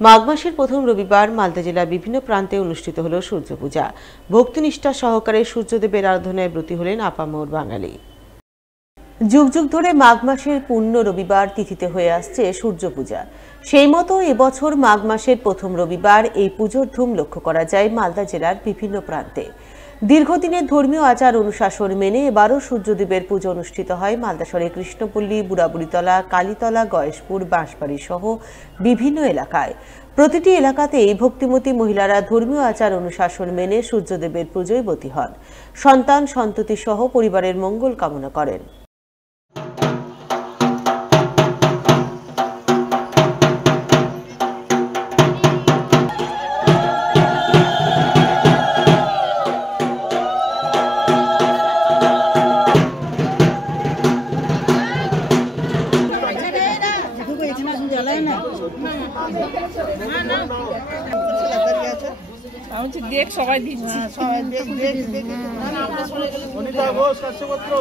মাঘ মাসের প্রথম রবিবার মালদা জেলার বিভিন্ন প্রান্তে অনুষ্ঠিত হল সূর্য পূজা। ভক্তিনিষ্ঠা সহকারে সূর্যদেবের আরাধনায় ব্রতী হলেন আপামর বাঙালি। যুগ যুগ ধরে মাঘ মাসের পূর্ণ রবিবার তিথিতে হয়ে আসছে সূর্য পূজা। সেই মতো এবছর মাঘ মাসের প্রথম রবিবার এই পুজোর ধুম লক্ষ্য করা যায় মালদা জেলার বিভিন্ন প্রান্তে। দীর্ঘদিনের ধর্মীয় আচার অনুশাসন মেনে এবারও সূর্যদেবের পুজো অনুষ্ঠিত হয় মালদা শহরের কৃষ্ণপল্লী, বুড়াবুড়িতলা, কালীতলা, গয়েশপুর, বাঁশবাড়ি সহ বিভিন্ন এলাকায়। প্রতিটি এলাকাতেই ভক্তিমতী মহিলারা ধর্মীয় আচার অনুশাসন মেনে সূর্যদেবের পুজোয় ব্রতী হন। সন্তান সন্ততি সহ পরিবারের মঙ্গল কামনা করেন। দেখ সবাই দিচ্ছি, সবাই দেখ দেখ দেখ। অনিতা ঘোষ কাশ্যপত্র।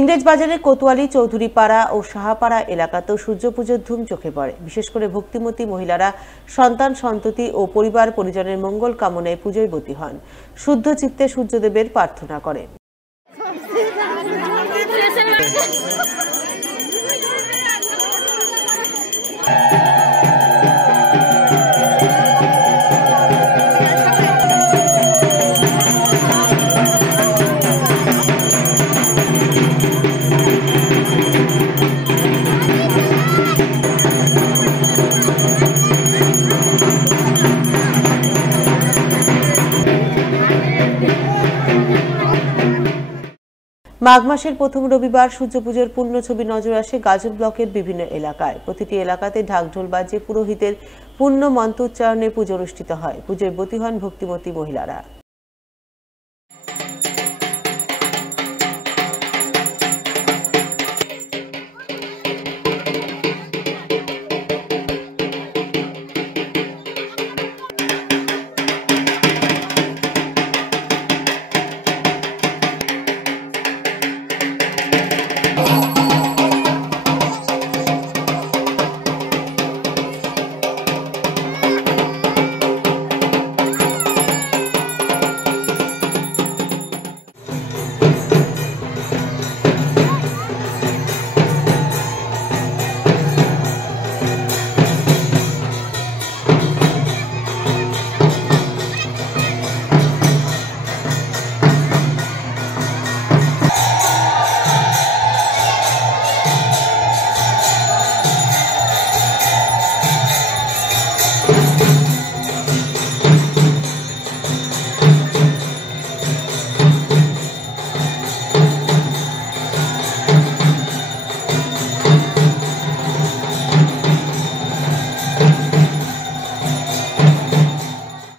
ইংরেজবাজারের কোতোয়ালি, চৌধুরীপাড়া ও সাহাপাড়া এলাকাতেও সূর্য পুজোর ধুম চোখে পড়ে। বিশেষ করে ভক্তিমতী মহিলারা সন্তান সন্ততি ও পরিবার পরিজনের মঙ্গল কামনায় পুজোয় ব্রতী হন। শুদ্ধ চিত্তে সূর্যদেবের প্রার্থনা করেন। মাঘ মাসের প্রথম রবিবার সূর্য পুজোর পূর্ণ ছবি নজর আসে গাজল ব্লকের বিভিন্ন এলাকায়। প্রতিটি এলাকাতে ঢাকঢোল বাজিয়ে পুরোহিতের পূর্ণ মন্ত্র উচ্চারণে পুজো অনুষ্ঠিত হয়। পুজোয় ব্রতী হন ভক্তিমতী মহিলারা।